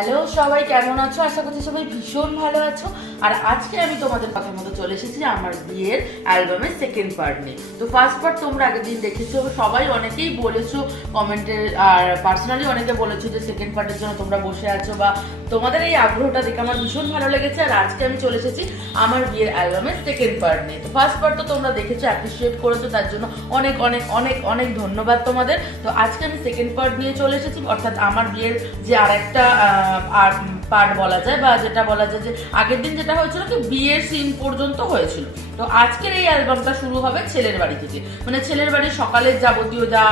Hello সবাই, কেমন আছো? আশা করছি সবাই ভীষণ ভালো আছো। আর আজকে আমি তোমাদের কথার মতো চলে এসেছি আমার বিয়ের অ্যালবামের সেকেন্ড পার্ট নিয়ে। তো ফার্স্ট পার্ট তোমরা আগের দিন দেখেছো, সবাই অনেকেই বলেছো কমেন্টে, আর পার্সোনালি অনেকে বলেছো যে সেকেন্ড পার্টের জন্য তোমরা বসে আছো, বা তোমাদের এই আগ্রহটা দেখে আমার ভীষণ ভালো লেগেছে। আর আজকে আমি চলে এসেছি আমার বিয়ের অ্যালবামের সেকেন্ড পার্ট নিয়ে। তো ফার্স্ট পার্ট তো তোমরা দেখেছো, অ্যাপ্রিসিয়েট করেছো, তার জন্য অনেক অনেক অনেক অনেক ধন্যবাদ তোমাদের। তো আজকে আমি সেকেন্ড পার্ট নিয়ে চলে এসেছি, অর্থাৎ আমার বিয়ের যে আর একটা পার্ট বলা যায়, বা যেটা বলা যায় যে আগের দিন যেটা হয়েছিল কি বিয়ের সিন পর্যন্ত হয়েছিল, তো আজকের এই অ্যালবামটা শুরু হবে ছেলের বাড়ি থেকে। মানে ছেলের বাড়ির সকালের যাবতীয় যা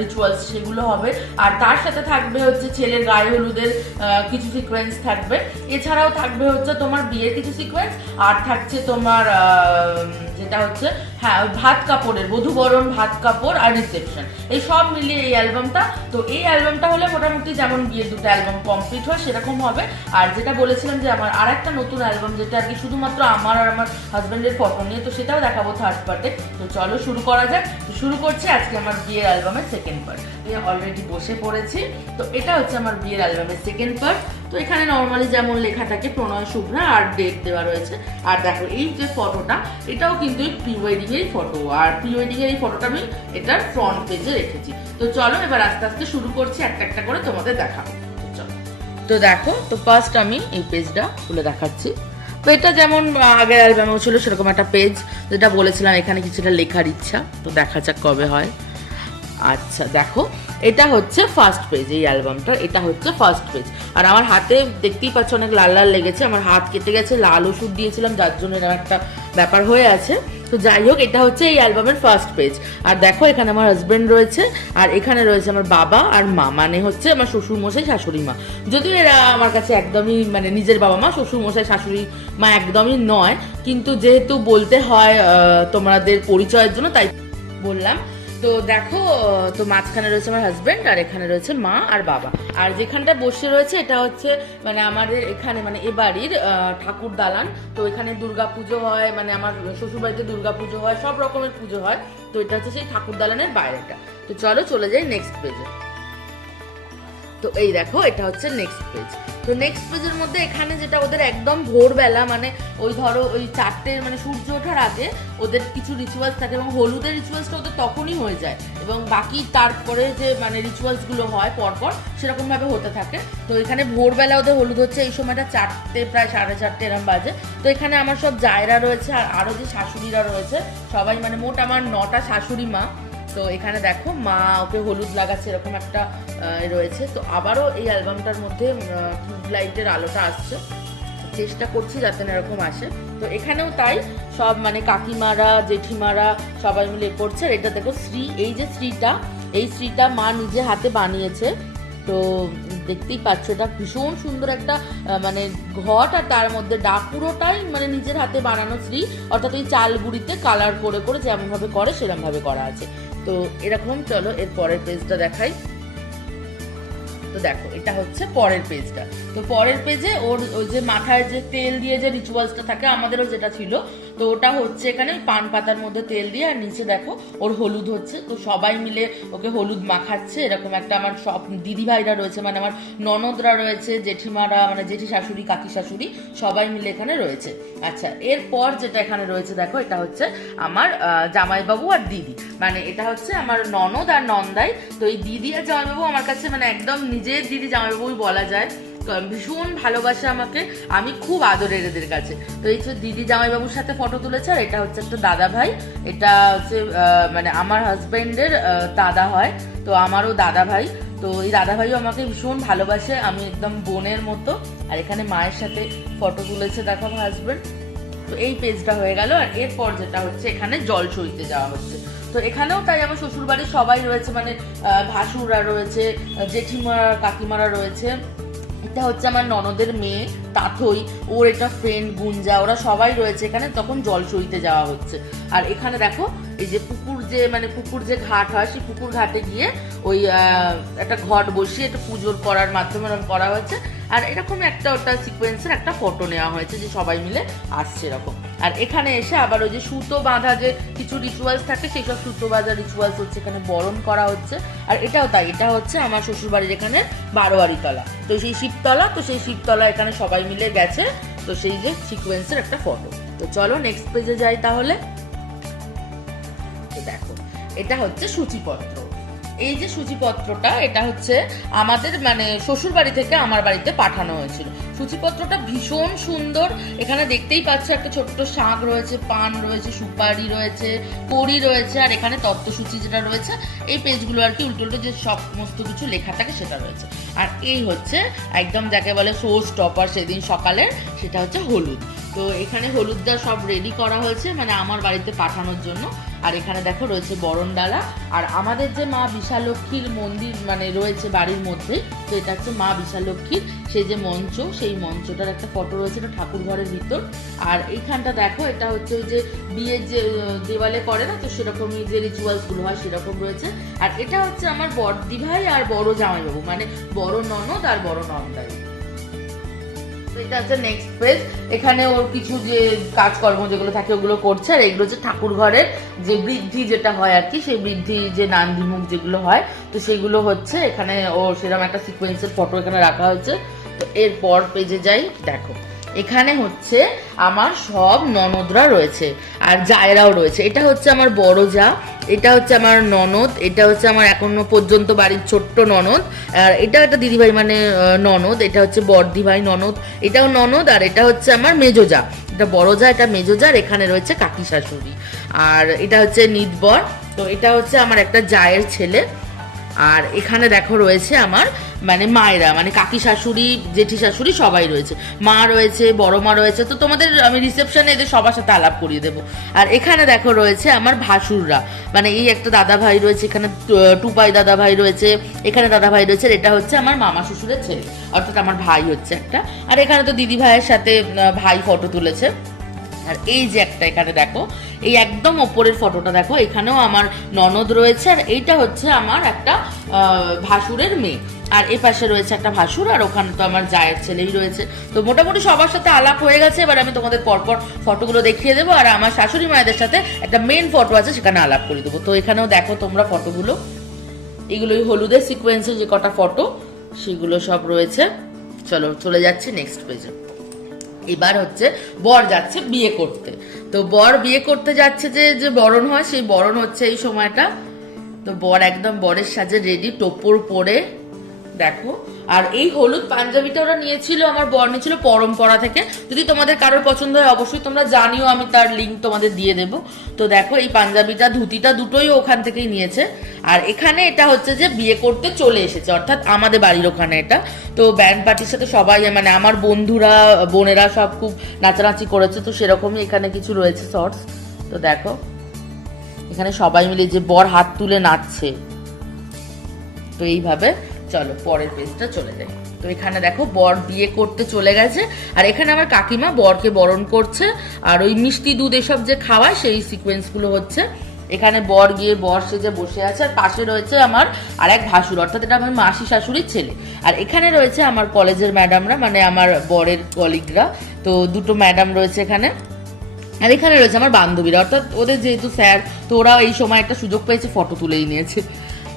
রিচুয়ালস সেগুলো হবে, আর তার সাথে থাকবে হচ্ছে ছেলের গায়ে হলুদের কিছু সিকোয়েন্স থাকবে। এছাড়াও থাকবে হচ্ছে তোমার বিয়ের কিছু সিকোয়েন্স, আর থাকছে তোমার যেটা হচ্ছে ভাত কাপড়ের, বধূবরণ, ভাত কাপড় আর রিসেপশন, এই সব মিলিয়ে এই অ্যালবামটা। তো এই অ্যালবামটা হলে মোটামুটি যেমন বিয়ের দুটো অ্যালবাম কমপ্লিট হয় সেরকম হবে। আর যেটা বলেছিলাম যে আমার আর একটা নতুন অ্যালবাম, যেটা আর কি শুধুমাত্র আমার আর আমার হাজব্যান্ডের ফটো নিয়ে, তো সেটাও দেখাবো থার্ড পার্টে। তো চলো শুরু করা যাক। তো শুরু করছি আজকে আমার বিয়ের অ্যালবামের সেকেন্ড পার্ট। অলরেডি বসে পড়েছি। তো এটা হচ্ছে আমার বিয়ের অ্যালবামের সেকেন্ড পার্ট। তো এখানে নর্মালি যেমন লেখা থাকে প্রণয় শুভ্রা, আর ডেট দেওয়া রয়েছে। আর দেখো এই যে ফটোটা, এটাও কিন্তু প্রি ওয়েডিং এর ফটো, আর প্রি ওয়েডিং এর এই ফটোটা আমি এটার ফ্রন্ট পেজে রেখেছি। তো চলো এবার আস্তে আস্তে শুরু করছি, একটা একটা করে তোমাদের দেখাবো। চলো, তো দেখো, তো ফার্স্ট আমি এই পেজটা খুলে দেখাচ্ছি। তো এটা যেমন আগের অ্যালবামেও ছিল সেরকম একটা পেজ, যেটা বলেছিলাম এখানে কিছুটা লেখার ইচ্ছা, তো দেখা যাক কবে হয়। আচ্ছা দেখো, এটা হচ্ছে ফার্স্ট পেজ, এই অ্যালবামটা এটা হচ্ছে ফার্স্ট পেজ। আর আমার হাতে দেখতেই পাচ্ছ অনেক লাল লাল লেগেছে, আমার হাত কেটে গেছে, লাল ওষুধ দিয়েছিলাম যার জন্য এরকম একটা ব্যাপার হয়ে আছে। তো যাই হোক, এটা হচ্ছে এই অ্যালবামের ফার্স্ট পেজ। আর দেখো এখানে আমার হাজবেন্ড রয়েছে, আর এখানে রয়েছে আমার বাবা আর মা, মানে হচ্ছে আমার শ্বশুর মশাই শাশুড়ি মা। যদিও এরা আমার কাছে একদমই মানে নিজের বাবা মা, শ্বশুর মশাই শাশুড়ি মা একদমই নয়, কিন্তু যেহেতু বলতে হয় তোমাদের পরিচয়ের জন্য তাই বললাম। তো দেখো, তো মাঝখানে রয়েছে আমার হাজবেন্ড, আর এখানে রয়েছে মা আর বাবা। আর যেখানটা বসে রয়েছে এটা হচ্ছে মানে আমাদের এখানে মানে এ বাড়ির ঠাকুর দালান। তো এখানে দুর্গা পুজো হয়, মানে আমার শ্বশুর বাড়িতে দুর্গা পুজো হয়, সব রকমের পুজো হয়। তো এটা হচ্ছে সেই ঠাকুর দালানের বাইরেটা। তো চলো চলে যাই নেক্সট পেজে। তো এই দেখো, এটা হচ্ছে নেক্সট পেজ। তো নেক্সট পেজের মধ্যে এখানে যেটা ওদের একদম ভোরবেলা, মানে ওই ধরো ওই 4টে মানে সূর্য ওঠার আগে ওদের কিছু রিচুয়ালস থাকে, এবং হলুদের রিচুয়ালসটা ওদের তখনই হয়ে যায়, এবং বাকি তারপরে যে মানে রিচুয়ালসগুলো হয় পরপর সেরকমভাবে হতে থাকে। তো এখানে ভোরবেলা ওদের হলুদ হচ্ছে, এই সময়টা 4টে প্রায় 4:30 এরম বাজে। তো এখানে আমার সব জায়রা রয়েছে, আর আরও যে শাশুড়িরা রয়েছে সবাই, মানে মোট আমার 9টা শাশুড়ি মা। তো এখানে দেখো মা ওকে হলুদ লাগাচ্ছে, এরকম একটা রয়েছে। তো আবারও এই অ্যালবামটার মধ্যে টিউবলাইটের আলোটা আসছে, চেষ্টা করছি যাতে না এরকম আসে। তো এখানেও তাই, সব মানে কাকিমারা জেঠিমারা সবাই মিলে করছে। আর এটা দেখো শ্রী, এই যে শ্রীটা, এই শ্রীটা মা নিজে হাতে বানিয়েছে। তো দেখতেই পাচ্ছ এটা ভীষণ সুন্দর একটা মানে ঘট, আর তার মধ্যে ডাক, পুরোটাই মানে নিজের হাতে বানানো শ্রী, অর্থাৎ ওই চাল গুঁড়িতে কালার করে করে যেমন ভাবে করে সেরকম ভাবে করা আছে। তো এরকম, চলো এর পরের পেজটা দেখাই। তো দেখো এটা হচ্ছে পরের পেজটা। তো পরের পেজে ওর ওই যে মাথায় যে তেল দিয়ে যে রিচুয়ালসটা থাকে, আমাদেরও যেটা ছিল, তো ওটা হচ্ছে এখানে পান পাতার মধ্যে তেল দিয়ে, আর নিচে দেখো ওর হলুদ হচ্ছে। তো সবাই মিলে ওকে হলুদ মাখাচ্ছে, এরকম একটা আমার সব দিদি ভাইরা রয়েছে, মানে আমার ননদরা রয়েছে, জেঠিমারা মানে জেঠি শাশুড়ি কাকি শাশুড়ি সবাই মিলে এখানে রয়েছে। আচ্ছা, এরপর যেটা এখানে রয়েছে দেখো, এটা হচ্ছে আমার জামাইবাবু আর দিদি, মানে এটা হচ্ছে আমার ননদ আর নন্দাই। তো এই দিদি আর জামাইবাবু আমার কাছে মানে একদম নিজের দিদি জামাইবাবুই বলা যায়, ভীষণ ভালোবাসে আমাকে, আমি খুব আদরের এদের কাছে। তো এই যে দিদি জামাইবাবুর সাথে ফটো তুলেছে, আর এটা হচ্ছে একটা দাদা ভাই, এটা হচ্ছে মানে আমার হাজবেন্ডের দাদা হয়, তো আমারও দাদা ভাই। তো এই দাদা ভাইও আমাকে ভীষণ ভালোবাসে, আমি একদম বোনের মতো। আর এখানে মায়ের সাথে ফটো তুলেছে দেখো আমার হাজবেন্ড। তো এই পেজটা হয়ে গেল। আর এরপর যেটা হচ্ছে এখানে জল সইতে যাওয়া হচ্ছে। তো এখানেও তাই আমার শ্বশুর বাড়ির সবাই রয়েছে, মানে ভাসুররা রয়েছে, জেঠিমা কাকিমারা রয়েছে। এটা হচ্ছে আমার ননদের মেয়ে তাথই, ওর এটা ফ্রেন্ড গুঞ্জা, ওরা সবাই রয়েছে এখানে। তখন জল সইতে যাওয়া হচ্ছে। আর এখানে দেখো এই যে পুকুর যে ঘাট হয়, সেই পুকুর ঘাটে গিয়ে ওই একটা ঘট বসিয়ে একটা পুজোর করার মাধ্যমে করা হয়েছে। আর এরকম একটা ওটা সিকোয়েন্সের একটা ফটো নেওয়া হয়েছে, যে সবাই মিলে আসছে এরকম। আর এখানে এসে আবার ওই যে সুতো বাঁধা যে কিছু রিচুয়ালস থাকে সেই সব সুতো বাঁধা রিচুয়ালস হচ্ছে এখানে বরণ করা হচ্ছে। আর এটাও তাই, এটা হচ্ছে আমার শ্বশুরবাড়ির এখানে 12 তলা, তো সেই শিবতলা, তো সেই শিবতলা এখানে সবাই মিলে গেছে, তো সেই যে সিকোয়েন্সের একটা ফটো। তো চলো নেক্সট পেজে যাই তাহলে। তো দেখো এটা হচ্ছে সূচিপত্র। এই যে সূচিপত্রটা এটা হচ্ছে আমাদের মানে শ্বশুর বাড়ি থেকে আমার বাড়িতে পাঠানো হয়েছিল। সূচিপত্রটা ভীষণ সুন্দর, এখানে দেখতেই পাচ্ছ একটা ছোট্ট শাঁখ রয়েছে, পান রয়েছে, সুপারি রয়েছে, কড়ি রয়েছে, আর এখানে তত্ত্বসূচি যেটা রয়েছে এই পেজগুলো আর কি উল্টো উল্টো যে সমস্ত কিছু লেখা থাকে সেটা রয়েছে। আর এই হচ্ছে একদম যাকে বলে শো স্টপার সেদিন সকালের, সেটা হচ্ছে হলুদ। তো এখানে হলুদটা সব রেডি করা হয়েছে মানে আমার বাড়িতে পাঠানোর জন্য। আর এখানে দেখো রয়েছে বরণডালা, আর আমাদের যে মা বিশালক্ষীর মন্দির মানে রয়েছে বাড়ির মধ্যে, তো এটা হচ্ছে মা বিশালক্ষীর সেই যে মঞ্চ, সেই মঞ্চটার একটা ফটো রয়েছে, এটা ঠাকুর ঘরের ভিতর। আর এইখানটা দেখো এটা হচ্ছে ওই যে বিয়ের যে দেওয়ালে করে না, তো সেরকমই যে রিচুয়ালস গুলো হয় সেরকম রয়েছে। আর এটা হচ্ছে আমার বড়দি ভাই আর বড় জামাইবাবু মানে বড় ননদ আর বড় নন্দাই। এটা হচ্ছে নেক্সট পেজ, এখানে ওর কিছু যে কাজকর্ম যেগুলো থাকে ওগুলো করছে। আর এগুলো হচ্ছে ঠাকুর ঘরের যে বৃদ্ধি যেটা হয় আর কি, সেই বৃদ্ধি যে নান্দিমুখ যেগুলো হয়, তো সেগুলো হচ্ছে এখানে ও সেরকম একটা সিকোয়েন্সের ফটো এখানে রাখা হয়েছে। তো এরপর পেজে যাই, দেখো এখানে হচ্ছে আমার সব ননদরা রয়েছে আর জায়েরাও রয়েছে। এটা হচ্ছে আমার বড় যা, এটা হচ্ছে আমার ননদ, এটা হচ্ছে আমার এখনো পর্যন্ত বাড়ির ছোট্ট ননদ, আর এটা একটা দিদিভাই মানে ননদ, এটা হচ্ছে বড়দি ভাই ননদ, এটাও ননদ, আর এটা হচ্ছে আমার মেজো যা, এটা বড় যা, এটা মেজো যা, আর এখানে রয়েছে কাকি শাশুড়ি, আর এটা হচ্ছে নিদবর, তো এটা হচ্ছে আমার একটা জায়ের ছেলে। আর এখানে দেখো রয়েছে আমার মানে মায়েরা মানে কাকি শাশুড়ি, জেঠি শাশুড়ি সবাই রয়েছে, মা রয়েছে, বড় মা রয়েছে। তো তোমাদের আমি রিসেপশনে এদের সবার সাথে আলাপ করিয়ে দেবো। আর এখানে দেখো রয়েছে আমার ভাসুররা, মানে এই একটা দাদা ভাই রয়েছে, এখানে টুপাই দাদা ভাই রয়েছে, এখানে দাদা ভাই রয়েছে, এটা হচ্ছে আমার মামা শ্বশুরের ছেলে, অর্থাৎ আমার ভাই হচ্ছে একটা। আর এখানে তো দিদি ভাইয়ের সাথে ভাই ফটো তুলেছে। আর এই যে একটা এখানে দেখো এই একদম ওপরের ফটোটা দেখো, এখানেও আমার ননদ রয়েছে, আর এইটা হচ্ছে আমার একটা ভাসুরের মেয়ে, আর এ পাশে রয়েছে একটা ভাসুর, আর ওখানে তো আমার জায়ের ছেলেই রয়েছে। তো মোটামুটি সবার সাথে আলাপ হয়ে গেছে, এবার আমি তোমাদের পরপর ফটোগুলো দেখিয়ে দেবো। আর আমার শাশুড়ি মায়েদের সাথে একটা মেন ফটো আছে, সেখানে আলাপ করে দেবো। তো এখানেও দেখো তোমরা ফটোগুলো, এগুলোই হলুদের সিকোয়েন্সের যে কটা ফটো সেগুলো সব রয়েছে। চলো চলে যাচ্ছি নেক্সট পেজে। এবার হচ্ছে বর যাচ্ছে বিয়ে করতে, তো বর বিয়ে করতে যাচ্ছে, যে বরণ হয় সেই বরণ হচ্ছে এই সময়টা। তো বর একদম বরের সাজে রেডি, টোপর পরে দেখো। আর এই হলুদ পাঞ্জাবিটা ওরা নিয়েছিল, আমার বর নিয়েছিল পরম্পরা থেকে, যদি তোমাদের কারোর পছন্দ হয় অবশ্যই তোমরা জানিও, আমি তার লিঙ্ক তোমাদের দিয়ে দেবো। তো দেখো এই পাঞ্জাবিটা ধুতিটা দুটোই ওখান থেকেই নিয়েছে। আর এখানে এটা হচ্ছে যে বিয়ে করতে চলে এসেছে, অর্থাৎ আমাদের বাড়ির ওখানে এটা। তো ব্যান্ড পার্টির সাথে সবাই মানে আমার বন্ধুরা বোনেরা সব খুব নাচানাচি করেছে, তো সেরকমই এখানে কিছু রয়েছে শর্টস। তো দেখো এখানে সবাই মিলে যে বর হাত তুলে নাচছে, তো এইভাবে। চলো পরের পেজটা চলে যাই। তো এখানে দেখো বর বিয়ে করতে চলে গেছে, আর এখানে আমার কাকিমা বরকে বরণ করছে, আর ওই মিষ্টি দুধ এসব যে খাওয়ায় সেই সিকোয়েন্স গুলো হচ্ছে। এখানে বর গিয়ে বর সেজে বসে আছে, আর পাশে রয়েছে আমার আর এক ভাসুর, অর্থাৎ এটা আমার মাসি শাশুড়ির ছেলে। আর এখানে রয়েছে আমার কলেজের ম্যাডামরা মানে আমার বরের কলিগরা, তো দুটো ম্যাডাম রয়েছে এখানে। আর এখানে রয়েছে আমার বান্ধবীরা, অর্থাৎ ওদের যেহেতু স্যার, তো ওরা এই সময় একটা সুযোগ পেয়েছে, ফটো তুলেই নিয়েছে।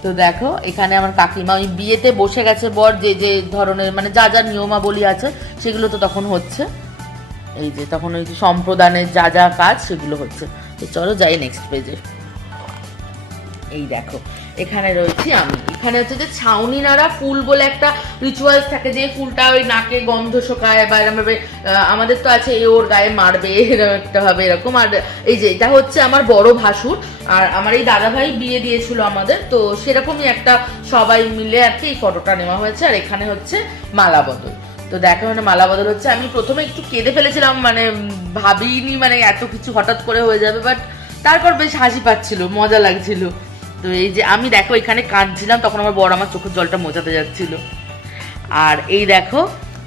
তো দেখো এখানে আমার কাকিমা ওই বিয়েতে বসে গেছে, বর যে যে ধরনের মানে যা যা নিয়মাবলী আছে সেগুলো তো তখন হচ্ছে, এই যে তখন ওই যে সম্প্রদানের যা যা কাজ সেগুলো হচ্ছে। তো চলো যাই নেক্সট পেজে। এই দেখো এখানে রয়েছি আমি, এখানে হচ্ছে যে ছাউনি নাড়া ফুল বলে একটা রিচুয়ালস থাকে, যে ফুলটা ওই নাকে গন্ধ শোকায় বা এরকম ভাবে আমাদের তো আছে ওর গায়ে মারবে এরকম একটা ভাবে এরকম। আর এই যে এটা হচ্ছে আমার বড় ভাসুর, আর আমার এই দাদা ভাই বিয়ে দিয়েছিল আমাদের, তো সেরকমই একটা সবাই মিলে আর কি এই ফটোটা নেওয়া হয়েছে। আর এখানে হচ্ছে মালা বদল, তো দেখো মানে মালা বদল হচ্ছে। আমি প্রথমে একটু কেঁদে ফেলেছিলাম, মানে ভাবিনি মানে এত কিছু হঠাৎ করে হয়ে যাবে, বাট তারপর বেশ হাসি পাচ্ছিল, মজা লাগছিল। তো এই যে আমি দেখো এখানে কাঁদছিলাম, তখন আমার বড় আমার চোখের জলটা মোছাতে যাচ্ছিল। আর এই দেখো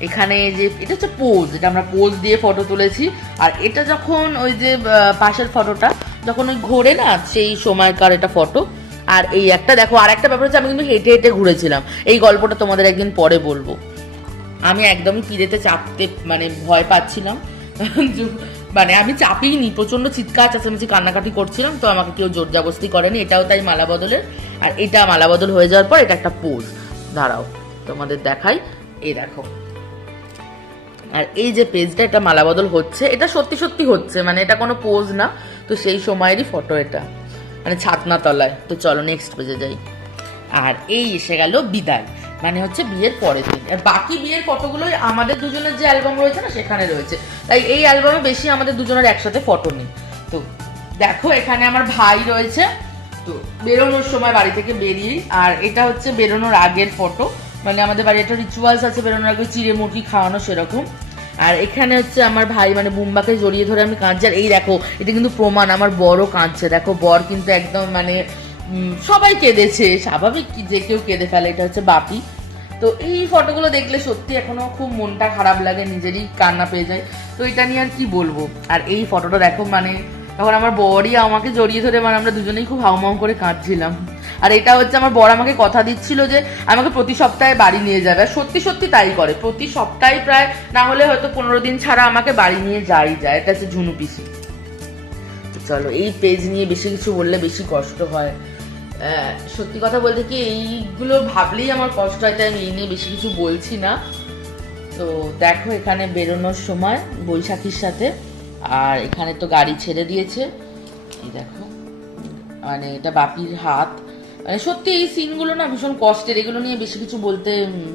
এখানে যে এটা হচ্ছে পোজ, এটা আমরা পোজ দিয়ে ফটো তুলেছি। আর এটা যখন ওই যে পাশের ফটোটা যখন ওই ঘোরে না সেই সময়কার এটা ফটো। আর এই একটা দেখো, আর একটা ব্যাপার হচ্ছে আমি কিন্তু হেঁটে হেঁটে ঘুরেছিলাম, এই গল্পটা তোমাদের একদিন পরে বলবো। আমি একদমই পিড়েতে চাপতে মানে ভয় পাচ্ছিলাম, মানে আমি চাপিনি, প্রচন্ড চিৎকার চেঁচামেচি কান্নাকাটি করছিলাম, তো আমাকে কেউ জোর জবরদস্তি করেনি। এটাও তাই মালা বদলের, আর এটা মালা বদল হয়ে যাওয়ার পর এটা একটা পোজ। দাঁড়াও তোমাদের দেখাই, এই দেখো। আর এই যে পেজটা, এটা মালা বদল হচ্ছে, এটা সত্যি সত্যি হচ্ছে, মানে এটা কোনো পোজ না। তো সেই সময়েরই ফটো এটা, মানে ছাতনা তলায়। তো চলো নেক্সট পেজে যাই। আর এই এসে গেল বিদায়, মানে হচ্ছে বিয়ের পরের দিন। আর বাকি বিয়ের ফটোগুলোই আমাদের দুজনের যে অ্যালবাম রয়েছে না সেখানে রয়েছে, তাই এই অ্যালবামে বেশি আমাদের দুজনের একসাথে ফটো নেই। তো দেখো এখানে আমার ভাই রয়েছে, তো বেরোনোর সময় বাড়ি থেকে বেরিয়ে। আর এটা হচ্ছে বেরোনোর আগের ফটো, মানে আমাদের বাড়ি একটা রিচুয়ালস আছে বেরোনোর আগে চিড়ে মুরগি খাওয়ানো, সেরকম। আর এখানে হচ্ছে আমার ভাই, মানে বুম্বাকে জড়িয়ে ধরে আমি কাঁদছি। আর এই দেখো, এটা কিন্তু প্রমাণ আমার বড় কাঁদছে। দেখো বর কিন্তু একদম মানে সবাই কেঁদেছে, স্বাভাবিক যে কেউ কেঁদে ফেলে। এটা হচ্ছে বাপি। তো এই ফটোগুলো দেখলে সত্যি এখনো খুব মনটা খারাপ লাগে, নিজেরই কান্না পেয়ে যায়। তো এটা নিয়ে আর কি বলবো। আর এই ফটোটা দেখো, মানে তখন আমার বরই আমাকে জড়িয়ে ধরে, মানে আমরা দুজনেই খুব হাউমাউ করে কাঁদছিলাম। আর এটা হচ্ছে আমার বর আমাকে কথা দিচ্ছিল যে আমাকে প্রতি সপ্তাহে বাড়ি নিয়ে যাবে, আর সত্যি সত্যি তাই করে। প্রতি সপ্তাহে প্রায় না হলে হয়তো 15 দিন ছাড়া আমাকে বাড়ি নিয়ে যায়। এটা হচ্ছে ঝুনু পিসি। তো চলো, এই পেজ নিয়ে বেশি কিছু বললে বেশি কষ্ট হয়। সত্যি কথা বলতে কি, এইগুলো ভাবলেই আমার কষ্ট হয়, তাই আমি এই নিয়ে বেশি কিছু বলছি না। তো দেখো এখানে বেরোনোর সময় বৈশাখীর সাথে, আর এখানে তো গাড়ি ছেড়ে দিয়েছে, এই দেখো, মানে এটা বাপির হাত। মানে সত্যি এই সিনগুলো না ভীষণ কষ্টের, এগুলো নিয়ে বেশি কিছু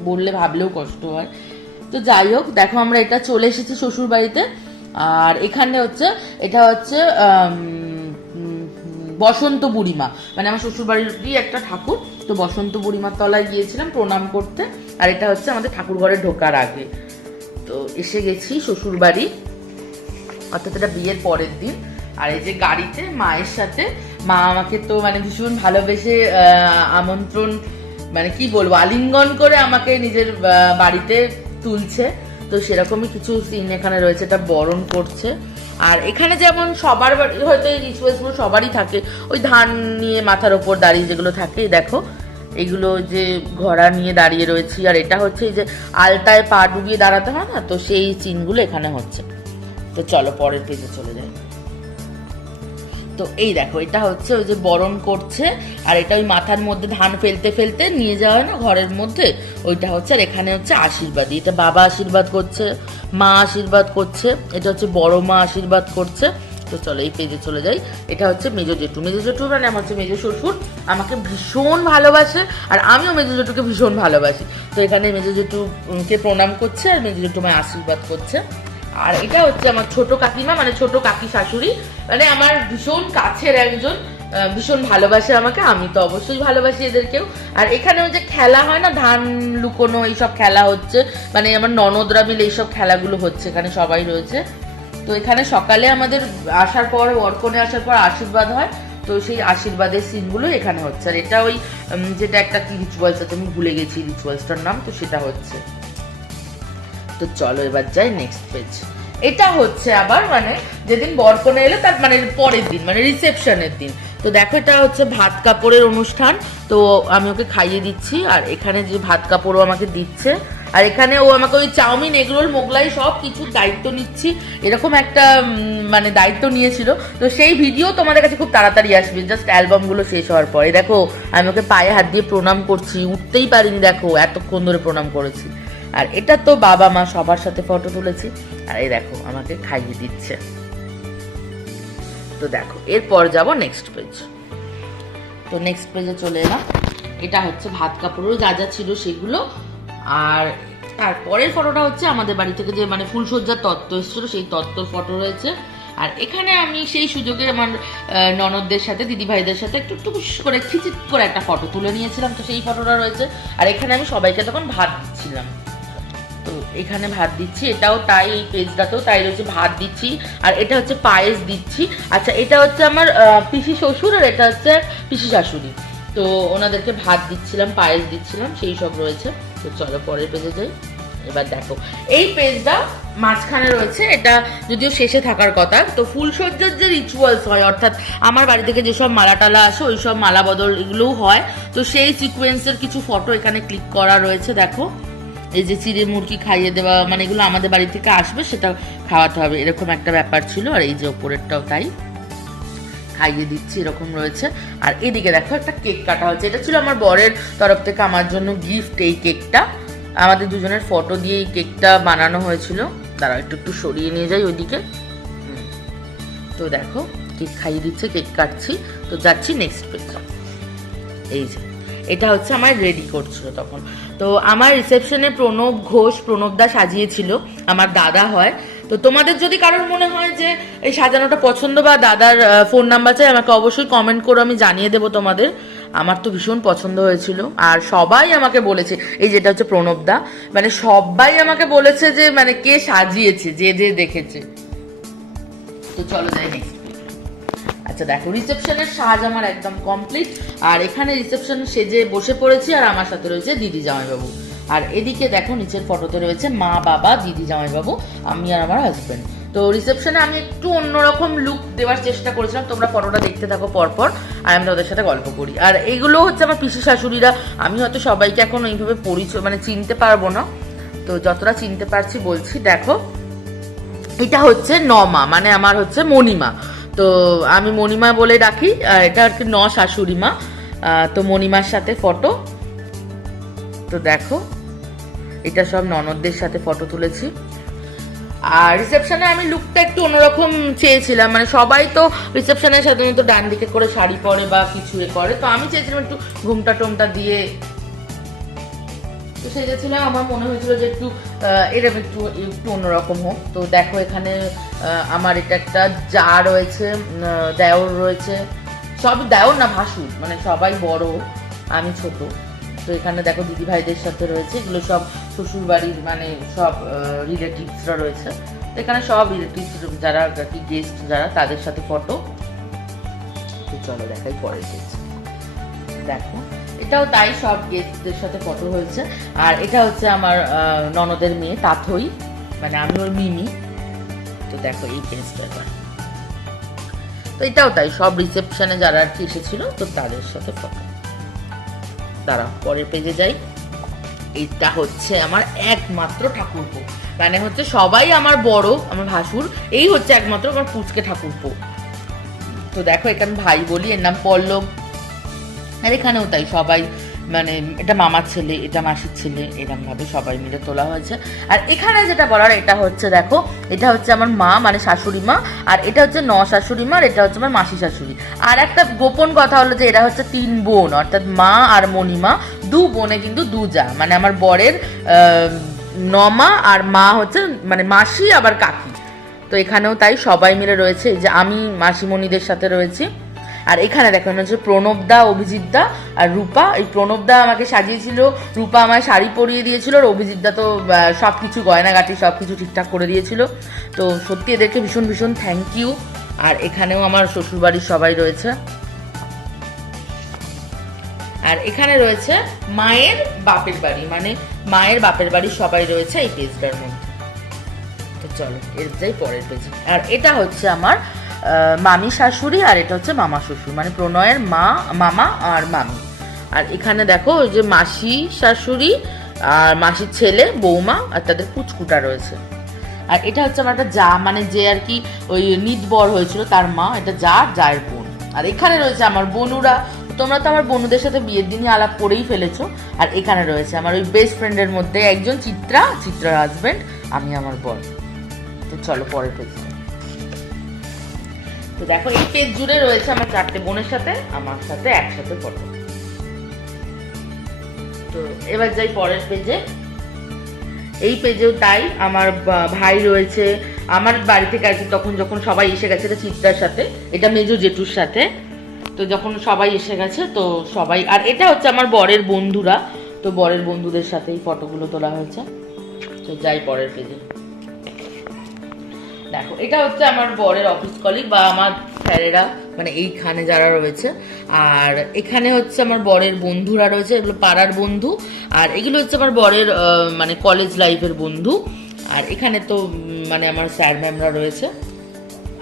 বললে ভাবলেও কষ্ট হয়। তো যাই হোক, দেখো আমরা এটা চলে এসেছি শ্বশুর বাড়িতে। আর এখানে হচ্ছে, এটা হচ্ছে বসন্ত বুড়িমা, মানে আমার শ্বশুর বাড়িরই একটা ঠাকুর। তো বসন্ত বুড়িমার তলায় গিয়েছিলাম প্রণাম করতে। আর এটা হচ্ছে আমাদের ঠাকুর ঘরে ঢোকার আগে। তো এসে গেছি শ্বশুর বাড়ি, অর্থাৎ এটা বিয়ের পরের দিন। আর এই যে গাড়িতে মায়ের সাথে, মা আমাকে তো মানে ভীষণ ভালোবেসে আমন্ত্রণ, মানে কি বলবো, আলিঙ্গন করে আমাকে নিজের বাড়িতে তুলছে। তো সেরকমই কিছু সিন এখানে রয়েছে, এটা বরণ করছে। আর এখানে যেমন সবার বাড়ি হয়তো এই রিচুয়ালসগুলো সবারই থাকে, ওই ধান নিয়ে মাথার ওপর দাঁড়িয়ে যেগুলো থাকে, দেখো এগুলো যে ঘোড়া নিয়ে দাঁড়িয়ে রয়েছি। আর এটা হচ্ছে এই যে আলতায় পা ডুবিয়ে দাঁড়াতে হয় না, তো সেই সিনগুলো এখানে হচ্ছে। তো চলো পরের পেজে চলে যাই। তো এই দেখো, এটা হচ্ছে ওই যে বরণ করছে, আর এটা ওই মাথার মধ্যে ধান ফেলতে ফেলতে নিয়ে যাওয়া হয় না ঘরের মধ্যে, ওইটা হচ্ছে। আর এখানে হচ্ছে আশীর্বাদ, এটা বাবা আশীর্বাদ করছে, মা আশীর্বাদ করছে, এটা হচ্ছে বড় মা আশীর্বাদ করছে। তো চলো এই পেজে চলে যাই। এটা হচ্ছে মেজো জেঠু। মেজো জেঠু মানে আমার হচ্ছে মেজো শ্বশুর, আমাকে ভীষণ ভালোবাসে, আর আমিও মেজো জেঠুকে ভীষণ ভালোবাসি। তো এখানে মেজো জেঠুকে প্রণাম করছে, আর মেজো জেঠু আমায় আশীর্বাদ করছে। আর এটা হচ্ছে আমার ছোট কাকিমা, মানে ছোট কাকি শাশুড়ি, মানে আমার ভীষণ কাছের একজন, ভীষণ ভালোবাসে আমাকে, আমি তো অবশ্যই ভালোবাসি এদেরকেও। আর এখানেও যে খেলা হয় না, ধান লুকোনো, এইসব খেলা হচ্ছে, মানে আমার ননদরা মিলে এইসব খেলাগুলো হচ্ছে, এখানে সবাই রয়েছে। তো এখানে সকালে আমাদের আসার পর, অর্কনে আসার পর আশীর্বাদ হয়, তো সেই আশীর্বাদের সিনগুলো এখানে হচ্ছে। আর এটা ওই যেটা একটা কি রিচুয়ালস আছে, আমি ভুলে গেছি রিচুয়ালসটার নাম, তো সেটা হচ্ছে। তো চলো এবার যাই নেক্সট পেজ। এটা হচ্ছে আবার মানে যেদিন বরকনে এলো তার মানে পরের দিন, মানে রিসেপশনের দিন। তো দেখো এটা হচ্ছে ভাত কাপড়ের অনুষ্ঠান, তো আমি ওকে খাইয়ে দিচ্ছি। আর এখানে যে ভাত কাপড়ও আমাকে দিচ্ছে, আর এখানে ও আমাকে ওই চাউমিন, এগরোল, মোগলাই সব কিছুর দায়িত্ব নিচ্ছি, এরকম একটা মানে দায়িত্ব নিয়েছিল। তো সেই ভিডিও তোমাদের কাছে খুব তাড়াতাড়ি আসবে, জাস্ট অ্যালবামগুলো শেষ হওয়ার পরে। দেখো আমি ওকে পায়ে হাত দিয়ে প্রণাম করছি, উঠতেই পারিনি, দেখো এতক্ষণ ধরে প্রণাম করেছি। আর এটা তো বাবা মা সবার সাথে ফটো তুলেছি। আর এই দেখো আমাকে খাইয়ে দিচ্ছে। তো দেখো এরপর যাব নেক্সট পেজ। তো নেক্সট পেজে চলে এলাম। এটা হচ্ছে ভাত কাপড়ও যা যা ছিল সেগুলো। আর তারপরের ফটোটা হচ্ছে আমাদের বাড়ি থেকে যে মানে ফুলসজ্জার তত্ত্ব এসেছিল, সেই তত্ত্বর ফটো রয়েছে। আর এখানে আমি সেই সুযোগে আমার ননদদের সাথে, দিদিভাইদের সাথে একটু একটু করে খিচিট করে একটা ফটো তুলে নিয়েছিলাম, তো সেই ফটোটা রয়েছে। আর এখানে আমি সবাইকে তখন ভাত দিচ্ছিলাম, তো এখানে ভাত দিচ্ছি, এটাও তাই, এই পেজটাতেও তাই রয়েছে, ভাত দিচ্ছি। আর এটা হচ্ছে পায়েস দিচ্ছি। আচ্ছা, এটা হচ্ছে আমার পিসি শ্বশুর, আর এটা হচ্ছে পিসি শাশুড়ি, তো ওনাদেরকে ভাত দিচ্ছিলাম, পায়েস দিচ্ছিলাম, সেই সব রয়েছে। তো চলো পরের পেজে যাই। এবার দেখো এই পেজটা মাঝখানে রয়েছে, এটা যদিও শেষে থাকার কথা। তো ফুলসজ্জার যে রিচুয়ালস হয়, অর্থাৎ আমার বাড়ি থেকে যেসব মালা টালা আসে, ওই সব মালা বদল এগুলোও হয়, তো সেই সিকোয়েন্সের কিছু ফটো এখানে ক্লিক করা রয়েছে। দেখো এই যে চিড়ে মুরগি খাইয়ে দেওয়া, মানে এগুলো আমাদের বাড়ি থেকে আসবে, সেটা খাওয়াতে হবে, এরকম একটা ব্যাপার ছিল। আর এই যে ওপরেরটাও তাই, খাইয়ে দিচ্ছি, এরকম রয়েছে। আর এদিকে দেখো একটা কেক কাটা হচ্ছে, এটা ছিল আমার বরের তরফ থেকে আমার জন্য গিফট। এই কেকটা আমাদের দুজনের ফটো দিয়ে এই কেকটা বানানো হয়েছিল। দাঁড়াও একটু একটু সরিয়ে নিয়ে যাই ওইদিকে। তো দেখো কেক খাইয়ে দিচ্ছে, কেক কাটছি। তো যাচ্ছি নেক্সট পেজ। এই যে এটা হচ্ছে আমার রেডি করছিল তখন। তো আমার রিসেপশনে প্রণব ঘোষ, প্রণবদা সাজিয়েছিল, আমার দাদা হয়। তো তোমাদের যদি কারোর মনে হয় যে এই সাজানোটা পছন্দ বা দাদার ফোন নাম্বার চাই, আমাকে অবশ্যই কমেন্ট করো, আমি জানিয়ে দেবো তোমাদের। আমার তো ভীষণ পছন্দ হয়েছিল। আর সবাই আমাকে বলেছে, এই যেটা হচ্ছে প্রণবদা, মানে সবাই আমাকে বলেছে যে মানে কে সাজিয়েছে, যে যে দেখেছে। তো চলো যাই নেক্সট। আচ্ছা দেখো রিসেপশনের সাজ আমার একদম কমপ্লিট। আর এখানে রিসেপশনে সেজে বসে পড়েছি, আর আমার সাথে রয়েছে দিদি জামাইবাবু। আর এদিকে দেখো নিচের ফটোতে রয়েছে মা, বাবা, দিদি জামাইবাবু, আমি আর আমার হাজবেন্ড। তো রিসেপশনে আমি একটু অন্যরকম লুক দেওয়ার চেষ্টা করেছিলাম, তোমরা ফটোটা দেখতে থাকো পরপর, আর আমি ওদের সাথে গল্প করি। আর এইগুলো হচ্ছে আমার পিসি শাশুড়িরা। আমি হয়তো সবাইকে এখন এইভাবে পরিচয় মানে চিনতে পারবো না, তো যতটা চিনতে পারছি বলছি। দেখো এটা হচ্ছে নমা, মানে আমার হচ্ছে মণিমা, তো আমি মণিমা বলে ডাকি। এটা আর কি শাশুড়ি মা। তো মণিমার সাথে ফটো। তো দেখো এটা সব ননদদের সাথে ফটো তুলেছি। আর রিসেপশনে আমি লুকটা একটু অন্যরকম চেয়েছিলাম, মানে সবাই তো রিসেপশনে সাধারণত ডান দিকে করে শাড়ি পরে বা কিছু এ করে, তো আমি চেয়েছিলাম একটু ঘুমটা টুমটা দিয়ে। তো সেজেছিলাম, আমার মনে হয়েছিল যে একটু এরকম একটু একটু অন্যরকম হোক। তো দেখো এখানে আমার এটা একটা যা রয়েছে, দেওর রয়েছে, সব দেওর না ভাসুর, মানে সবাই বড়, আমি ছোট। তো এখানে দেখো দিদি ভাইদের সাথে রয়েছে, এগুলো সব শ্বশুর বাড়ির মানে সব রিলেটিভসরা রয়েছে। তো এখানে সব রিলেটিভস যারা কি গেস্ট যারা, তাদের সাথে ফটো। তো চলো দেখাই পরের পেজ। দেখো এটাও তাই, সব গেস্টদের সাথে ফটো হয়েছে। আর এটা হচ্ছে আমার ননদের মেয়ে তাথই, মানে আমি ওর মিমি। তো দেখো এই পেজটা। তো এটাও তাই, সব রিসেপশনে যারা আর কি এসেছিল, তো তাদের সাথে ফটো। দাঁড়াও পরের পেজে যাই। এটা হচ্ছে আমার একমাত্র ঠাকুরপো, মানে হচ্ছে সবাই আমার বড়, আমার ভাসুর, এই হচ্ছে একমাত্র আমার পুচকে ঠাকুরপো। তো দেখো এখানে ভাই বলি, এর নাম পল্লব। আর এখানেও তাই, সবাই মানে এটা মামার ছেলে, এটা মাসির ছেলে, এরকম ভাবে সবাই মিলে তোলা হয়েছে। আর এখানে যেটা বলার, এটা হচ্ছে দেখো, এটা হচ্ছে আমার মা মানে শাশুড়ি মা, আর এটা হচ্ছে শাশুড়ি মা, আর এটা হচ্ছে আমার মাসি শাশুড়ি। আর একটা গোপন কথা হলো যে এরা হচ্ছে 3 বোন, অর্থাৎ মা আর মণিমা 2 বোনে কিন্তু 2 যা, মানে আমার বরের নমা আর মা হচ্ছে মানে মাসি আবার কাকি। তো এখানেও তাই সবাই মিলে রয়েছে, এই যে আমি মাসিমণিদের সাথে রয়েছি। আর এখানে দেখো হচ্ছে প্রণবদা, অভিজিৎদা আর রূপা। এই প্রণবদা আমাকে সাজিয়েছিল, রূপা আমায় শাড়ি পরিয়ে দিয়েছিল, আর অভিজিৎদা তো সব কিছু গয়নাগাটি সব কিছু ঠিকঠাক করে দিয়েছিল। তো সত্যি এদেরকে ভীষণ ভীষণ থ্যাংক ইউ। আর এখানেও আমার শ্বশুরবাড়ির সবাই রয়েছে। আর এখানে রয়েছে মায়ের বাপের বাড়ি, মানে মায়ের বাপের বাড়ির সবাই রয়েছে এই পেজটার মধ্যে। তো চলো এর যাই পরের পেজে। আর এটা হচ্ছে আমার মামি শাশুড়ি, আর এটা হচ্ছে মামা শ্বশুর, মানে প্রণয়ের মামা আর মামি। আর এখানে দেখো ওই যে মাসি শাশুড়ি আর মাসির ছেলে বৌমা, আর তাদের পুচকুটা রয়েছে। আর এটা হচ্ছে আমার একটা যা, মানে যে আর কি ওই নিতবর হয়েছিল তার মা, এটা জায়ের বোন। আর এখানে রয়েছে আমার বোনুরা, তোমরা তো আমার বোনদের সাথে বিয়ের দিনই আলাপ করেই ফেলেছো। আর এখানে রয়েছে আমার ওই বেস্ট ফ্রেন্ডের মধ্যে একজন, চিত্রার হাজবেন্ড, আমি আমার বর। তো চলো পরের পেজ। তো দেখো এই পেজ জুড়ে রয়েছে আমার 4টে বোনের সাথে আমার সাথে একসাথে ফটো। তো এবার যাই পরের পেজে। এই পেজেও তাই, আমার ভাই রয়েছে, আমার বাড়ি থেকে আর কি তখন যখন সবাই এসে গেছে, এটা চিত্রার সাথে, এটা মেজো জেঠুর সাথে। তো যখন সবাই এসে গেছে তো সবাই, আর এটা হচ্ছে আমার বরের বন্ধুরা, তো বরের বন্ধুদের সাথে এই ফটোগুলো তোলা হয়েছে। তো যাই পরের পেজে। দেখো এটা হচ্ছে আমার বরের অফিস কলিগ বা আমার স্যারেরা, মানে এইখানে যারা রয়েছে। আর এখানে হচ্ছে আমার বরের বন্ধুরা রয়েছে, এগুলো পাড়ার বন্ধু। আর এগুলো হচ্ছে আমার বরের মানে কলেজ লাইফের বন্ধু। আর এখানে তো মানে আমার স্যার ম্যামরা রয়েছে।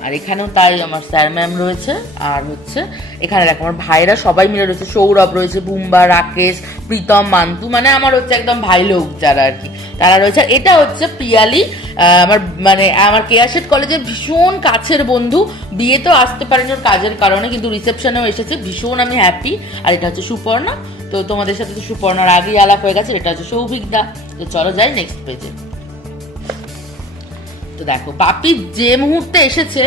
আর এখানেও তাই আমার স্যার ম্যাম রয়েছে। আর হচ্ছে এখানে দেখো আমার ভাইরা সবাই মিলে রয়েছে, সৌরভ রয়েছে, বুম্বা, রাকেশ, প্রীতম, মান্তু, মানে আমার হচ্ছে একদম ভাই লোক যারা আর কি তারা রয়েছে। এটা হচ্ছে পিয়ালি, আমার মানে আমার কেয়ারশেড কলেজের ভীষণ কাছের বন্ধু। বিয়ে তো আসতে পারেনি ওর কাজের কারণে, কিন্তু রিসেপশনেও এসেছে, ভীষণ আমি হ্যাপি। আর এটা হচ্ছে সুপর্ণা। তো তোমাদের সাথে তো সুপর্ণার আগেই আলাপ হয়ে গেছে। এটা হচ্ছে সৌভিকদা। তো চলো যাই নেক্সট পেজে। তো দেখো বাপি যে মুহূর্তে এসেছে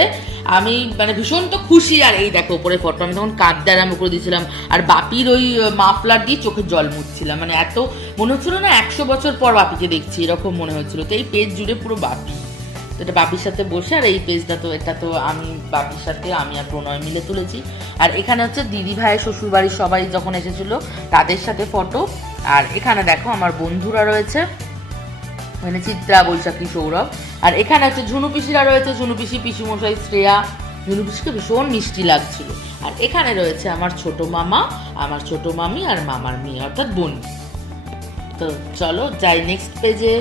আমি মানে ভীষণ তো খুশি। আর এই দেখো উপরে ফটো, আমি তখন কাঁদতে আরম্ভ করে দিয়েছিলাম আর বাপির ওই মাফলার দিয়ে চোখের জল মুছছিলাম, মানে এত মনে হচ্ছিল না 100 বছর পর বাপিকে দেখছি, এরকম মনে হচ্ছিল। তো এই পেজ জুড়ে পুরো বাপি। তো এটা বাপির সাথে বসে, আর এই পেজটা তো এটা তো আমি বাপির সাথে আমি আর প্রণয় মিলে তুলেছি। আর এখানে হচ্ছে দিদি ভাইয়ের শ্বশুর বাড়ির সবাই যখন এসেছিল তাদের সাথে ফটো। আর এখানে দেখো আমার বন্ধুরা রয়েছে, মানে চিত্রা, বৈশাখী, সৌরভ। আর এখানে হচ্ছে ঝুনু পিসিরা রয়েছে, ঝুনু পিসি, পিসিমশাই, শ্রেয়া। ঝুনু পিসিকে ভীষণ মিষ্টি লাগছিল। আর এখানে রয়েছে আমার ছোট মামা, আমার ছোট মামি আর মামার মেয়ে অর্থাৎ বোন। তো চলো যাই নেক্সট পেজে।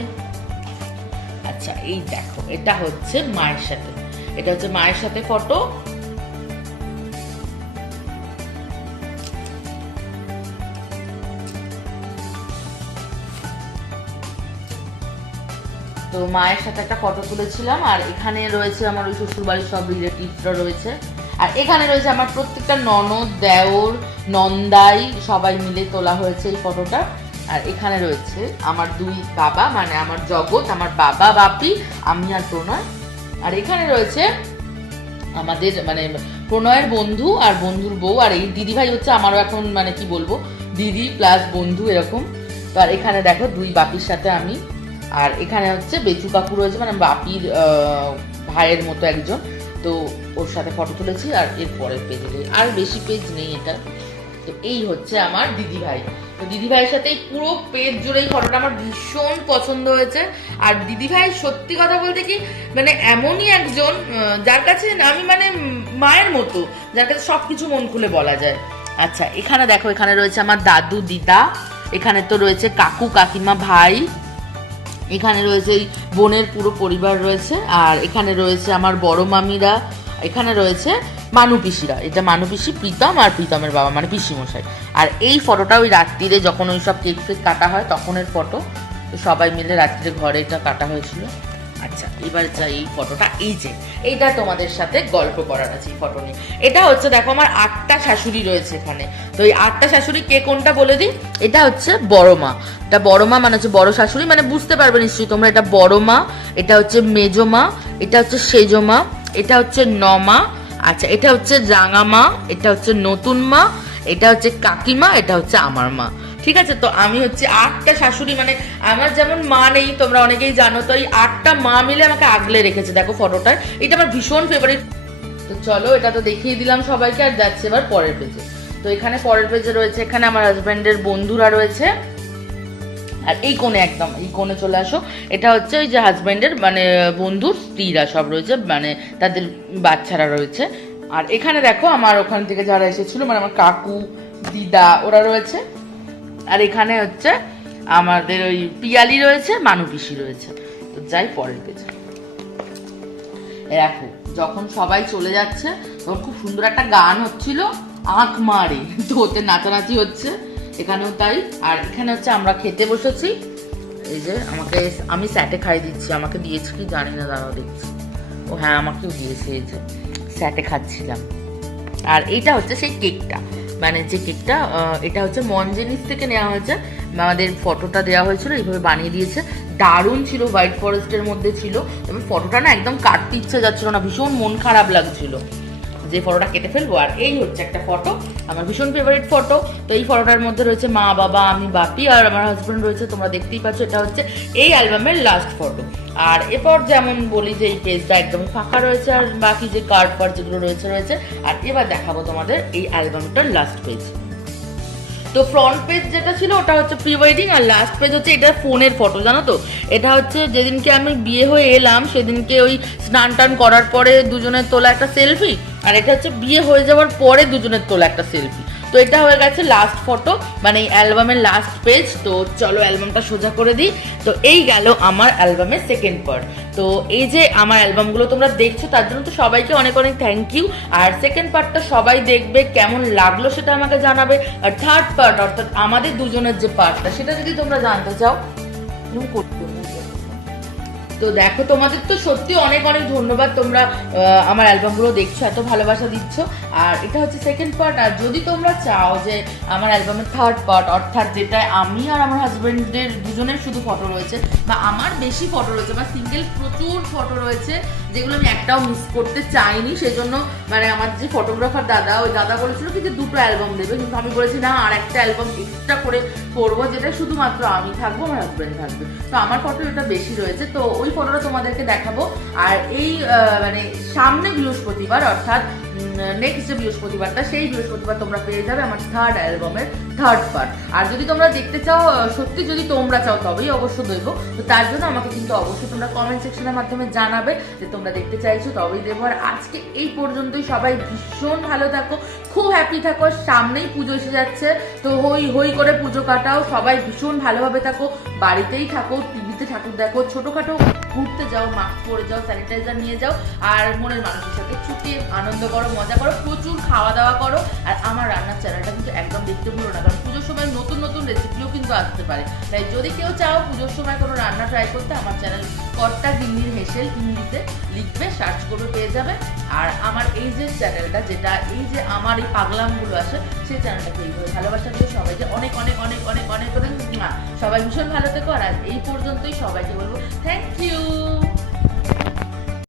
আচ্ছা এই দেখো এটা হচ্ছে মায়ের সাথে, এটা হচ্ছে মায়ের সাথে ফটো। তো মায়ের সাথে একটা ফটো তুলেছিলাম। আর এখানে রয়েছে আমার ওই শ্বশুরবাড়ির সব রিলেটিভসরা রয়েছে। আর এখানে রয়েছে আমার প্রত্যেকটা ননদ, দেওর, নন্দাই, সবাই মিলে তোলা হয়েছে এই ফটোটা। আর এখানে রয়েছে আমার দুই বাবা, মানে আমার জগৎ, আমার বাবা, বাপি, আমি আর প্রণয়। আর এখানে রয়েছে আমাদের মানে প্রণয়ের বন্ধু আর বন্ধুর বউ। আর এই দিদিভাই হচ্ছে আমারও এখন মানে কি বলবো দিদি প্লাস বন্ধু এরকম। তো আর এখানে দেখো দুই বাপির সাথে আমি। আর এখানে হচ্ছে বেচু কাকু রয়েছে, মানে বাপির ভাইয়ের মতো একজন। তো ওর সাথে ফটো তুলেছি। আর এর পরের পেজে আর বেশি পেজ নেই এটা। তো এই হচ্ছে আমার দিদিভাই। তো দিদিভাইয়ের সাথে পুরো পেজ জুড়ে এই ফটোটা আমার ভীষণ পছন্দ হয়েছে। আর দিদিভাই সত্যি কথা বলতে কি মানে এমনই একজন যার কাছে আমি মানে মায়ের মতো, যার কাছে সবকিছু মন খুলে বলা যায়। আচ্ছা এখানে দেখো, এখানে রয়েছে আমার দাদু, দিদা, এখানে তো রয়েছে কাকু, কাকিমা, ভাই, এখানে রয়েছে এই বোনের পুরো পরিবার রয়েছে। আর এখানে রয়েছে আমার বড় মামিরা, এখানে রয়েছে মানু পিসিরা, এটা মানু পিসি, প্রীতম আর প্রীতমের বাবা মানে পিসিমশাই। আর এই ফটোটা ওই রাত্রিরে যখন ওই সব কেক ফেক কাটা হয় তখনের ফটো। তো সবাই মিলে রাত্রিরে ঘরে এটা কাটা হয়েছিল। আচ্ছা এবার যাই এই ফটোটা, এই যে এইটা তোমাদের সাথে গল্প করার আছে এই ফটো নিয়ে। এটা হচ্ছে দেখো আমার 8টা শাশুড়ি রয়েছে এখানে। তো এই 8টা শাশুড়ি কে কোনটা বলে দিই। এটা হচ্ছে বড় মা, এটা বড় মা মানে হচ্ছে বড় শাশুড়ি, মানে বুঝতে পারবে নিশ্চয়ই তোমরা। এটা বড় মা, এটা হচ্ছে মেজো মা, এটা হচ্ছে সেজো মা, এটা হচ্ছে নমা। আচ্ছা এটা হচ্ছে রাঙা মা, এটা হচ্ছে নতুন মা, এটা হচ্ছে কাকিমা, এটা হচ্ছে আমার মা। ঠিক আছে, তো আমি হচ্ছে 8টা শাশুড়ি, মানে আমার যেমন মা নেই তোমরা অনেকেই জানো, তো এই 8টা মা মিলে আমাকে আগলে রেখেছে দেখো ফটোটায়। এটা আমার ভীষণ ফেভারিট। তো চলো এটা তো দেখিয়ে দিলাম সবাইকে, আর যাচ্ছে এবার পরের পেজে। তো এখানে পরের পেজে রয়েছে, এখানে আমার হাজব্যান্ডের বন্ধুরা রয়েছে। আর এই কোণে একদম এই কোণে চলে আসো, এটা হচ্ছে ওই যে হাজব্যান্ডের মানে বন্ধুর স্ত্রীরা সব রয়েছে, মানে তাদের বাচ্চারা রয়েছে। আর এখানে দেখো আমার ওখান থেকে যারা এসেছিল মানে আমার কাকু, দিদা, ওরা রয়েছে। আর এখানে হচ্ছে আমাদের ওই পিয়ালি রয়েছে, মানু পিসি রয়েছে। তো যাই পরের পেজে। দেখো যখন সবাই চলে যাচ্ছে তখন খুব সুন্দর একটা গান হচ্ছিল, আঁখ মারে, তো ওতে নাচানাচি হচ্ছে এখানেও তাই। আর এখানে হচ্ছে আমরা খেতে বসেছি, এই যে আমাকে আমি স্যাটে খাই দিচ্ছি, আমাকে দিয়েছে কি জানি না, দাঁড়াও দেখছি। ও হ্যাঁ আমাকেও দিয়েছে, এই যে স্যাটে খাচ্ছিলাম। আর এইটা হচ্ছে সেই কেকটা, মানে যে কেকটা এটা হচ্ছে মনজেনিস থেকে নেওয়া হয়েছে, আমাদের ফটোটা দেওয়া হয়েছিল, এইভাবে বানিয়ে দিয়েছে, দারুণ ছিল, হোয়াইট ফরেস্টের মধ্যে ছিল। তবে ফটোটা না একদম কাটতে ইচ্ছে যাচ্ছিল না, ভীষণ মন খারাপ লাগছিল যে ফটোটা কেটে ফেলবো। আর এই হচ্ছে একটা ফটো, আমার ভীষণ ফেভারিট ফটো। তো এই ফটোটার মধ্যে রয়েছে মা, বাবা, আমি, বাপি আর আমার হাজব্যান্ড রয়েছে, তোমরা দেখতেই পাচ্ছ। এটা হচ্ছে এই অ্যালবামের লাস্ট ফটো। আর এরপর যেমন বলি যে এই পেজটা একদমই ফাঁকা রয়েছে, আর বাকি যে কার্ড ফার্ড যেগুলো রয়েছে রয়েছে। আর এবার দেখাবো তোমাদের এই অ্যালবামটার লাস্ট পেজ। তো ফ্রন্ট পেজ যেটা ছিল ওটা হচ্ছে প্রি ওয়েডিং, আর লাস্ট পেজ হচ্ছে এটা ফোনের ফটো, জানো তো। এটা হচ্ছে যেদিনকে আমি বিয়ে হয়ে এলাম সেদিনকে ওই স্নান টান করার পরে দুজনের তোলা একটা সেলফি, আর এটা হচ্ছে বিয়ে হয়ে যাওয়ার পরে দুজনের তোলা একটা সেলফি। তো তো এটা হয়ে গেছে লাস্ট ফটো, মানে অ্যালবামের লাস্ট পেজ। তো চলো অ্যালবামটা সোজা করে দিই। তো এই গেল আমার অ্যালবামের সেকেন্ড পার্ট। তো এই যে আমার অ্যালবামগুলো তোমরা দেখছো তার জন্য তো সবাইকে অনেক অনেক থ্যাংক ইউ। আর সেকেন্ড পার্টটা সবাই দেখবে, কেমন লাগলো সেটা আমাকে জানাবে। আর থার্ড পার্ট অর্থাৎ আমাদের দুজনের যে পার্টটা সেটা যদি তোমরা জানতে চাও, তো দেখো তোমাদের তো সত্যি অনেক অনেক ধন্যবাদ, তোমরা আমার অ্যালবামগুলো দেখছো, এত ভালোবাসা দিচ্ছ। আর এটা হচ্ছে সেকেন্ড পার্ট। আর যদি তোমরা চাও যে আমার অ্যালবামের থার্ড পার্ট অর্থাৎ যেটা আমি আর আমার হাজব্যান্ডের দুজনের শুধু ফটো রয়েছে, বা আমার বেশি ফটো রয়েছে, বা সিঙ্গেল প্রচুর ফটো রয়েছে যেগুলো আমি একটাও মিস করতে চাইনি, সেজন্য মানে আমার যে ফটোগ্রাফার দাদা, ওই দাদা বলেছিল কি যে দুটো অ্যালবাম দেবে, কিন্তু আমি বলেছি না, আর একটা অ্যালবাম এক্সট্রা করে করবো যেটা শুধুমাত্র আমি থাকবো, আমার হাজব্যান্ড থাকবে। তো আমার ফটো এটা বেশি রয়েছে, তো ওই ফটোটা তোমাদেরকে দেখাবো। আর এই মানে সামনে বৃহস্পতিবার অর্থাৎ নেক্সট যে বৃহস্পতিবারটা, সেই বৃহস্পতিবার তোমরা পেয়ে যাবে আমার থার্ড অ্যালবামের থার্ড পার্ট। আর যদি তোমরা দেখতে চাও, সত্যি যদি তোমরা চাও তবেই অবশ্য দেবো। তো তার জন্য আমাকে কিন্তু অবশ্যই তোমরা কমেন্ট সেকশনের মাধ্যমে জানাবে যে তোমরা দেখতে চাইছো, তবেই দেবো। আর আজকে এই পর্যন্তই। সবাই ভীষণ ভালো থাকো, খুব হ্যাপি থাকো। সামনেই পুজো এসে যাচ্ছে, তো হই হই করে পুজো কাটাও। সবাই ভীষণ ভালোভাবে থাকো, বাড়িতেই থাকো, টিভিতে ঠাকুর দেখো, ছোটোখাটো ঘুরতে যাও, মাস্ক পরে যাও, স্যানিটাইজার নিয়ে যাও, আর মনের মানুষের সাথে ছুটিয়ে আনন্দ করো, মজা করো, প্রচুর খাওয়া দাওয়া করো। আর আমার রান্নার চ্যানেলটা কিন্তু একদম দেখতে ভুলো না, কারণ পুজোর সময় নতুন নতুন রেসিপিও কিন্তু আসতে পারে। তাই যদি কেউ চাও পুজোর সময় কোনো রান্না ট্রাই করতে, আমার চ্যানেল কর্তা গিন্নির হেসেল হিন্দিতে লিখবে, সার্চ করবে, পেয়ে যাবে। আর আমার এই যে চ্যানেলটা, যেটা এই যে আমার এই পাগলামগুলো আসে, সেই চ্যানেলটাকে এইভাবে ভালোবাসা দিয়ে সবাইকে অনেক অনেক অনেক অনেক অনেক করে সবাই ভীষণ ভালো থেকো। আর আজ এই পর্যন্তই, সবাইকে বলবো থ্যাংক ইউ।